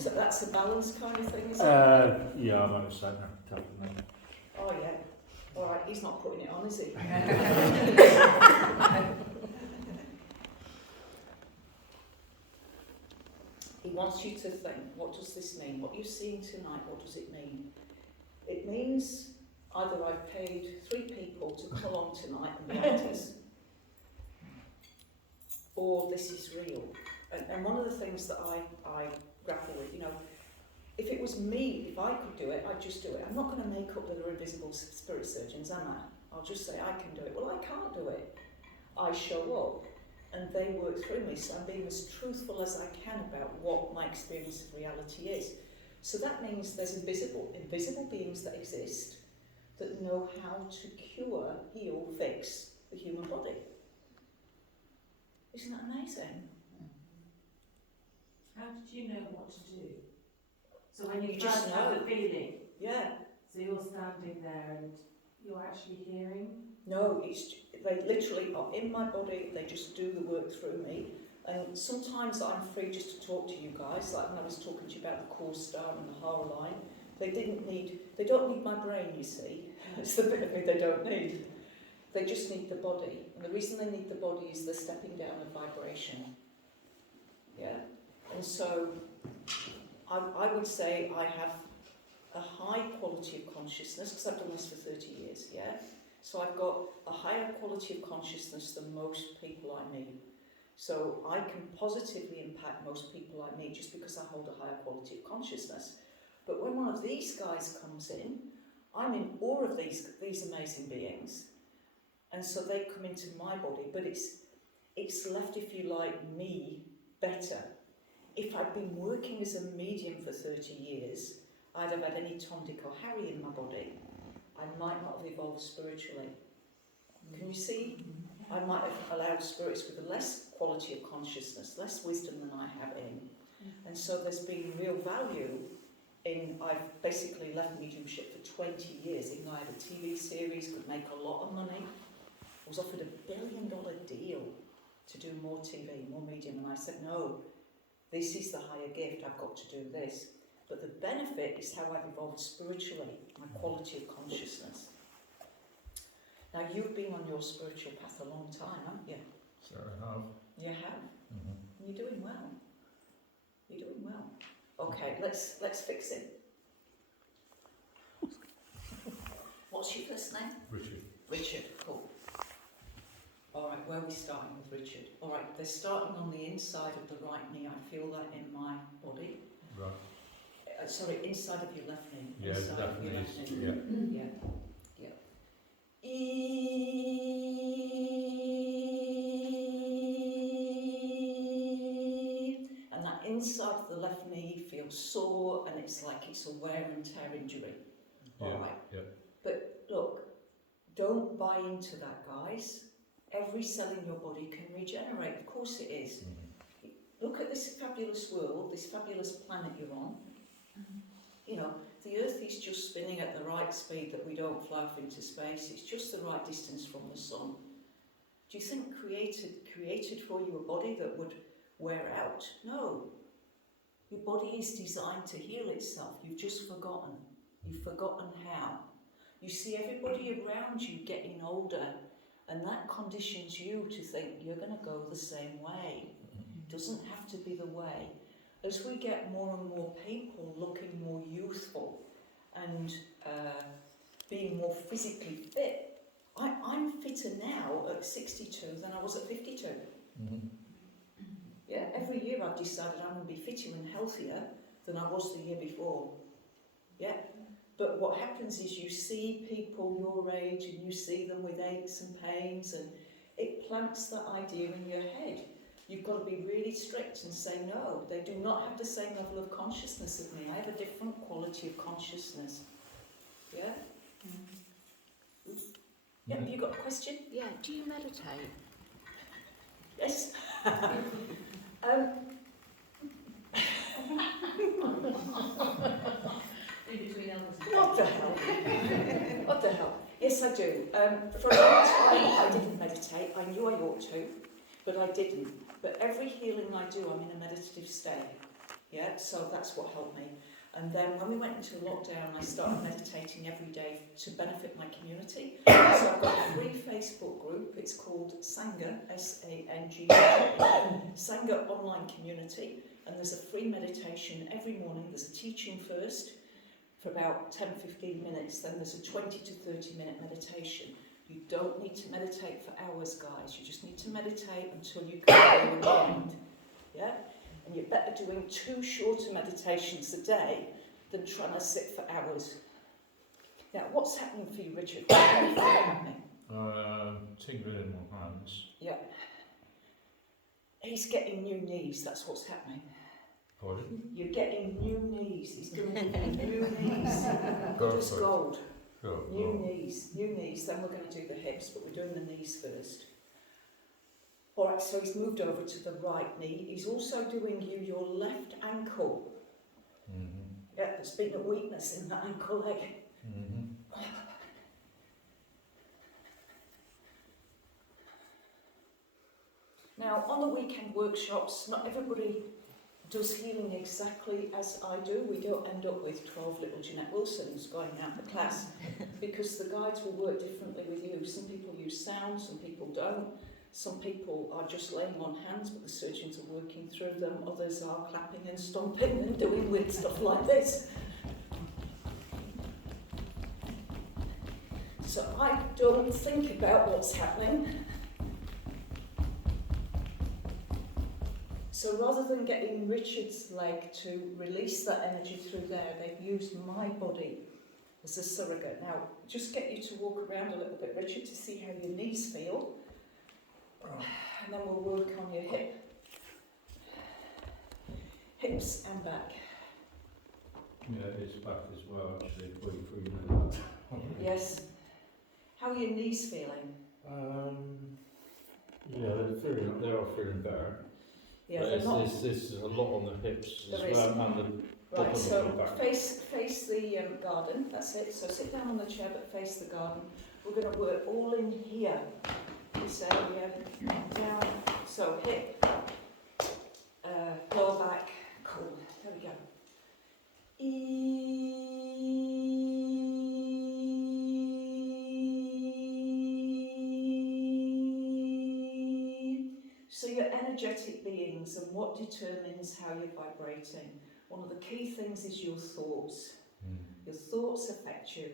So that's a balance kind of thing, is it? Yeah, I might have said that. Oh yeah. All right, he's not putting it on, is he? He wants you to think, what does this mean? What you're seeing tonight, what does it mean? It means either I've paid 3 people to come along tonight and be actors, or this is real. And one of the things that I grapple with, you know, if it was me, if I could do it, I'd just do it. I'm not going to make up that there are invisible spirit surgeons, am I? I'll just say I can do it. Well, I can't do it. I show up and they work through me, so I'm being as truthful as I can about what my experience of reality is. So that means there's invisible beings that exist that know how to cure, heal, fix the human body. Isn't that amazing? How did you know what to do? So when you just first have know. the feeling, Yeah. so you're standing there and you're actually hearing? No, they literally are in my body, they just do the work through me. And sometimes I'm free just to talk to you guys, like when I was talking to you about the core star and the Hara line. They don't need my brain, you see. It's the bit of me they don't need. They just need the body. And the reason they need the body is they're stepping down a vibration. Yeah? And so I would say I have a high quality of consciousness, because I've done this for 30 years, yeah? So I've got a higher quality of consciousness than most people I meet. So I can positively impact most people I meet just because I hold a higher quality of consciousness. But when one of these guys comes in, I'm in awe of these amazing beings. And so they come into my body, but it's left, if you like, me better. If I'd been working as a medium for 30 years, I'd have had any Tom, Dick or Harry in my body. I might not have evolved spiritually. Can you see? I might have allowed spirits with a less quality of consciousness, less wisdom than I have in. And so there's been real value in, I've basically left mediumship for 20 years, even though I had a TV series, could make a lot of money. I was offered $1 billion deal to do more TV, more medium, and I said, no, this is the higher gift, I've got to do this. But the benefit is how I've evolved spiritually, my quality of consciousness. Now, you've been on your spiritual path a long time, haven't you? Sure, I have. You have. Mm-hmm. You're doing well. You're doing well. Okay, let's fix it. What's your first name? Richard. Richard, cool. All right, where are we starting with Richard? All right, they're starting on the inside of the right knee. I feel that in my body. Right. Sorry, inside of your left knee. Yeah, inside definitely. Of your left knee. Yeah. Yeah. And that inside of the left knee feels sore, and it's like it's a wear and tear injury. All right. Yeah. But look, don't buy into that, guys. Every cell in your body can regenerate. Of course it is. Mm-hmm. Look at this fabulous world, this fabulous planet you're on. You know, the Earth is just spinning at the right speed that we don't fly off into space. It's just the right distance from the sun. Do you think created for you a body that would wear out? No. Your body is designed to heal itself. You've just forgotten. You've forgotten how. You see everybody around you getting older, and that conditions you to think you're going to go the same way. It doesn't have to be the way. As we get more and more people looking more youthful and being more physically fit, I'm fitter now at 62 than I was at 52. Mm-hmm. Yeah, every year I've decided I'm going to be fitter and healthier than I was the year before. Yeah, but what happens is you see people your age and you see them with aches and pains, and it plants that idea in your head. You've got to be really strict and say, no, they do not have the same level of consciousness as me. I have a different quality of consciousness. Yeah? Mm-hmm. Yeah, have you got a question? Yeah, do you meditate? Yes. What the hell? What the hell? Yes, I do. For a long time, I didn't meditate. I knew I ought to, but I didn't. But every healing I do, I'm in a meditative state. Yeah, so that's what helped me. And then when we went into lockdown, I started meditating every day to benefit my community. So I've got a free Facebook group. It's called Sangha, S-A-N-G-H-A, Sangha Online Community. And there's a free meditation every morning. There's a teaching first for about 10-15 minutes. Then there's a 20 to 30 minute meditation. You don't need to meditate for hours, guys. You just need to meditate until you can go in the end. Yeah? And you're better doing 2 shorter meditations a day than trying to sit for hours. Now, what's happening for you, Richard? What's happening? Tingling in my hands. Yeah. He's getting new knees, that's what's happening. Pardon? You're getting new knees. He's going to give you new knees. Good as gold. Sure. New knees, then we're going to do the hips, but we're doing the knees first. Alright, so he's moved over to the right knee. He's also doing you your left ankle. Mm-hmm. Yeah, there's been a weakness in that ankle leg. Mm-hmm. Now, on the weekend workshops, not everybody does healing exactly as I do. We don't end up with 12 little Jeanette Wilsons going out the class because the guides will work differently with you. Some people use sound, some people don't. Some people are just laying on hands, but the surgeons are working through them. Others are clapping and stomping and doing weird stuff like this. So I don't think about what's happening. So rather than getting Richard's leg to release that energy through there, they've used my body as a surrogate. Now, just get you to walk around a little bit, Richard, to see how your knees feel. And then we'll work on your hips and back. Yeah, it's back as well, actually. Before you know that. Yes. How are your knees feeling? Yeah, they are feeling better. Yeah, but they're not. This is a lot on the hips as There is. well, and the Right, bottom so of the back. face the garden, that's it. So sit down on the chair but face the garden. We're going to work all in here, this area, down, so hip, lower back, cool, there we go. So you're energetic beings, and what determines how you're vibrating? One of the key things is your thoughts. Your thoughts affect you.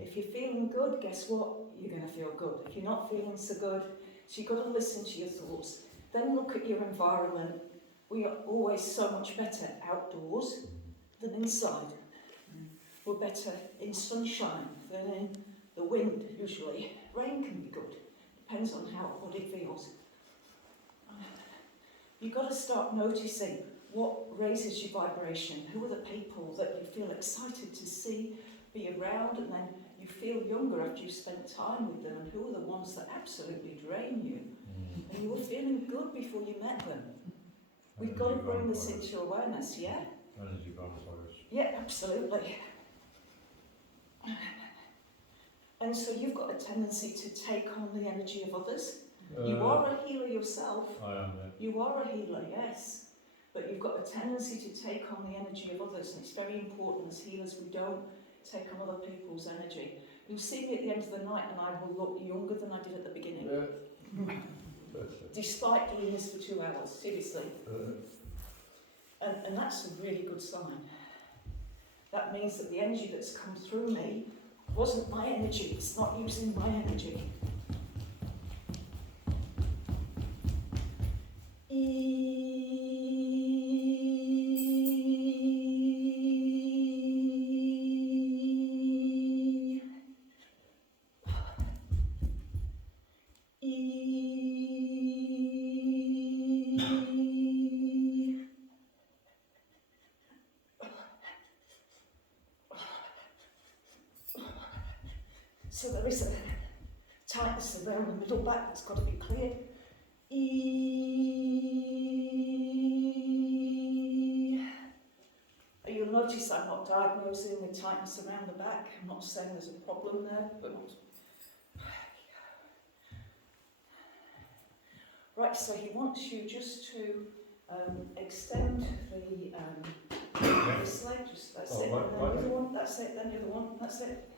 If you're feeling good, guess what? You're going to feel good. If you're not feeling so good, so you've got to listen to your thoughts. Then look at your environment. We are always so much better outdoors than inside. We're better in sunshine than in the wind, usually. Rain can be good. Depends on how the body feels. You've got to start noticing what raises your vibration. Who are the people that you feel excited to see, be around, and then you feel younger after you've spent time with them, and who are the ones that absolutely drain you? And you were feeling good before you met them. We've got to bring this into awareness, yeah? Energy vampires. Yeah, absolutely. And so you've got a tendency to take on the energy of others. You are a healer yourself. I am, yeah. You are a healer, yes. But you've got a tendency to take on the energy of others, and it's very important as healers we don't take on other people's energy. You'll see me at the end of the night and I will look younger than I did at the beginning. Despite doing this for 2 hours, seriously. And that's a really good sign. That means that the energy that's come through me wasn't my energy, it's not using my energy. So there is a tightness around the middle back that's got to be cleared. You'll notice I'm not diagnosing with tightness around the back. I'm not saying there's a problem there, but right, so he wants you just to Extend this leg, just that's Oh, it, right, and then right. the other one, that's it, then the other one, that's it.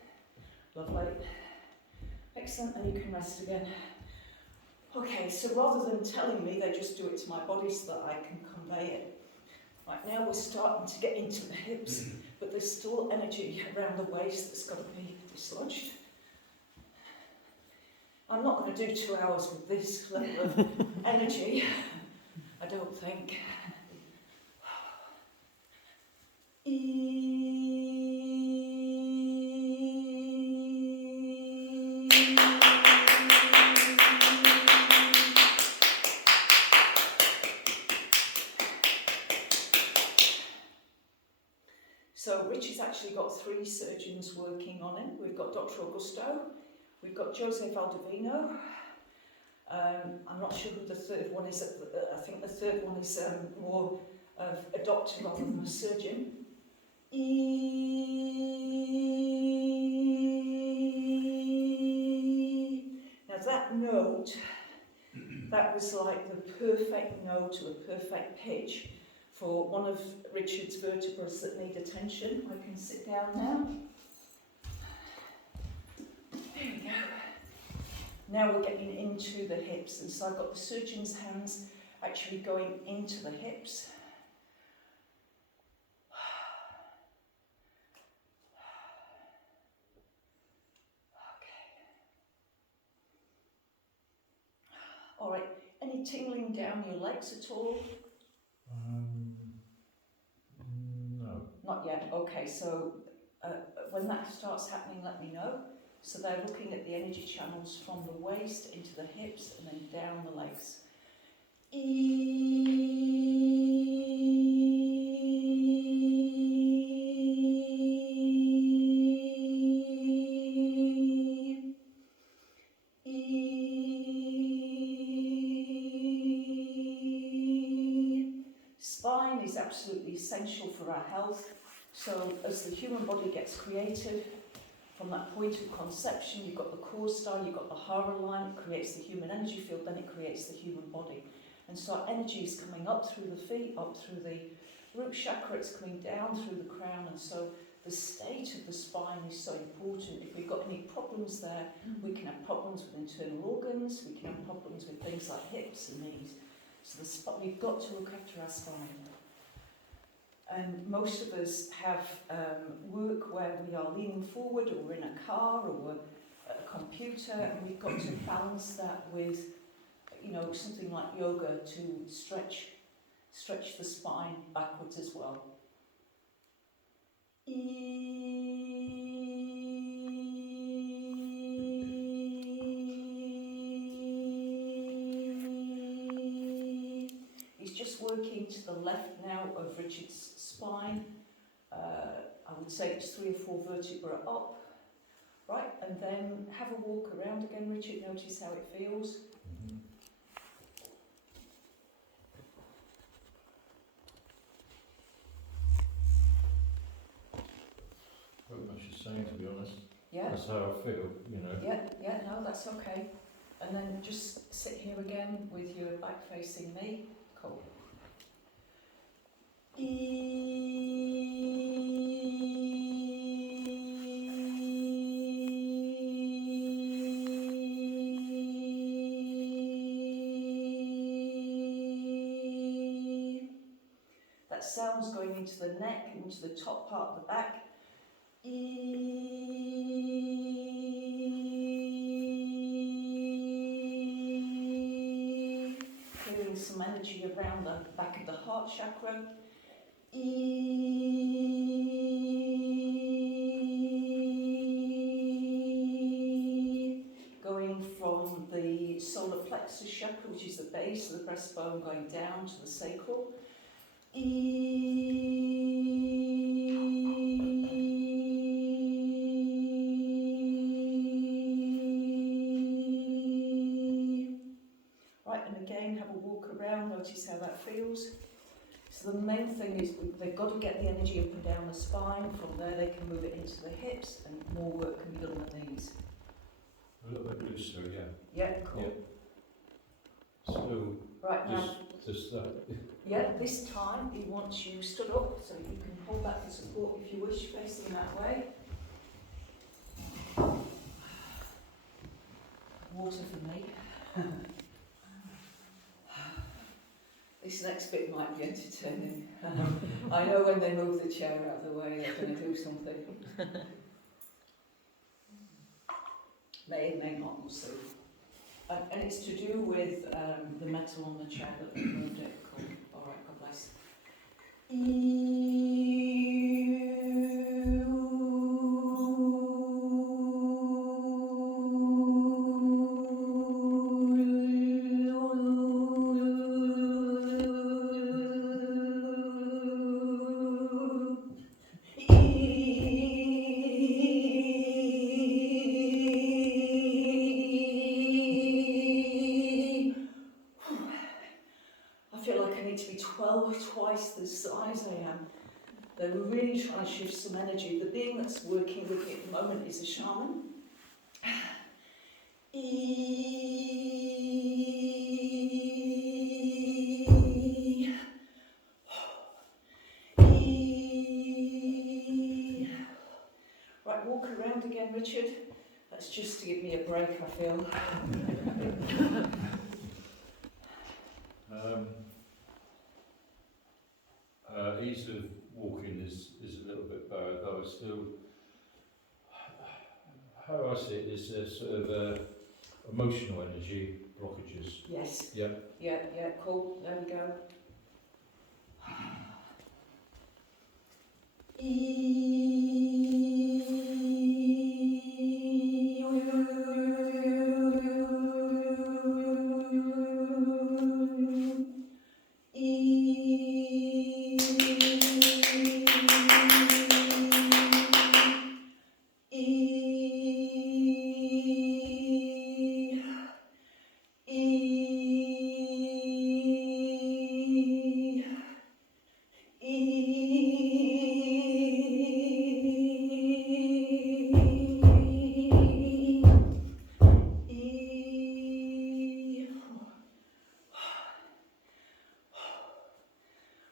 Lovely. Excellent, and you can rest again. Okay, so rather than telling me, they just do it to my body so that I can convey it. Right, now we're starting to get into the hips, but there's still energy around the waist that's got to be dislodged. I'm not going to do 2 hours with this level of energy, I don't think. So Richie's actually got 3 surgeons working on him. We've got Dr. Augusto, we've got Jose Valdivino. I'm not sure who the third one is. I think the third one is more of a doctor rather than a surgeon. Now that note, that was like the perfect note or the perfect pitch for one of Richard's vertebrae that need attention. I can sit down now. There we go. Now we're getting into the hips, and so I've got the surgeon's hands actually going into the hips. All right, any tingling down your legs at all? No. Not yet. Okay, so when that starts happening, let me know. So they're looking at the energy channels from the waist into the hips and then down the legs. Spine is absolutely essential for our health. So as the human body gets created, from that point of conception, you've got the core star, you've got the hara line, it creates the human energy field, then it creates the human body. And so our energy is coming up through the feet, up through the root chakra, it's coming down through the crown, and so the state of the spine is so important. If we've got any problems there, we can have problems with internal organs, we can have problems with things like hips and knees. So we've got to look after our spine. And most of us have work where we are leaning forward, or we're in a car, or we're at a computer, and we've got to balance that with, you know, something like yoga to stretch the spine backwards as well. He's just working to the left now of Richard's spine. I would say it's 3 or 4 vertebrae up. Right, and then have a walk around again, Richard. Notice how it feels. Very much the same, to be honest. Yeah. That's how I feel, you know. Yeah, no, that's okay. And then just sit here again with your back facing me. Cool. That sound's going into the neck, into the top part of the back. Feeling some energy around the back of the heart chakra. Going from the solar plexus chakra, which is the base of the breastbone, going down to the sacral. Right, and again, have a walk around, notice how that feels. So the main thing is they've got to get the energy up and down the spine. From there they can move it into the hips, and more work can be done on the knees. A little bit looser, yeah. Yeah, cool. Yeah. Still, Right, now, just that. yeah, this time he wants you stood up so you can hold back the support if you wish, facing that way. Water for me. This next bit might be entertaining. I know when they move the chair out of the way they're going to do something. May and may not, we'll see. And it's to do with the metal on the chair that moved it. Cool. All right, God bless. I feel like I need to be twice the size I am. They were really trying to shift some energy. The being that's working with me at the moment is a shaman. Right, walk around again, Richard. That's just to give me a break, I feel. Ease of walking is a little bit bad, though still, how I see it is sort of emotional energy blockages. Yes. Yeah. Yeah, cool. There we go.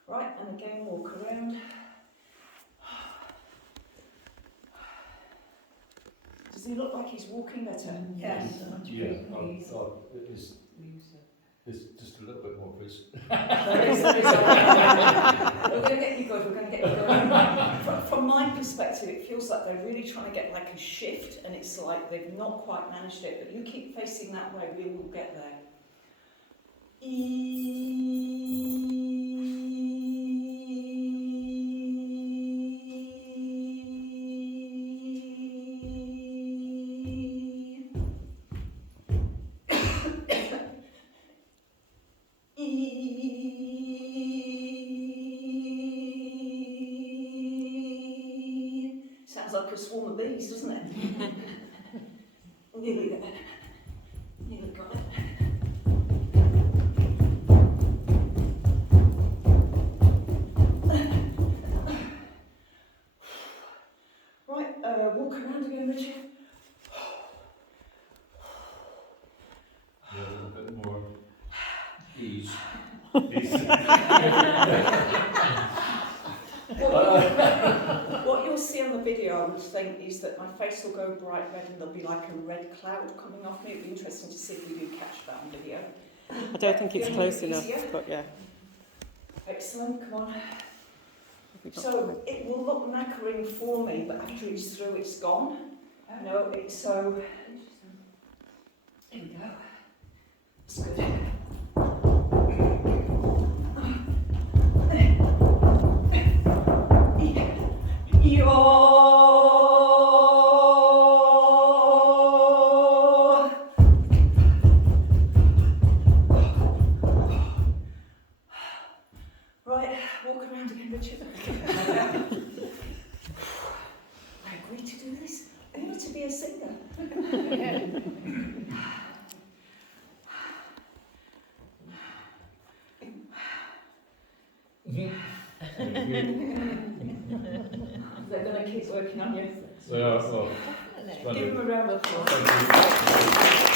Right, and again walk around. Does he look like he's walking better? Yes. Yeah, it's just a little bit more, please. There is. We're going to get you good, we're going to get you good. From my perspective, it feels like they're really trying to get like a shift, and it's like they've not quite managed it, but you keep facing that way, we will get there. Sounds like a swarm of bees, doesn't it? Nearly there. Nearly got it. Right, walk around again, Richard. Yeah, a little bit more ease. What you'll see on the video, I would think, is that my face will go bright red and there'll be like a red cloud coming off me. It'd be interesting to see if we do catch that on video. I don't think it's close enough, but yeah. Excellent, come on. So it will look knackering for me, but after it's through, it's gone. No, it's so... Here we go. It's good. Right, walk around again, Richard. I agreed to do this. I wanted to be a singer. They're going to keep working on you. They are, well, Give them a round of applause. thank you.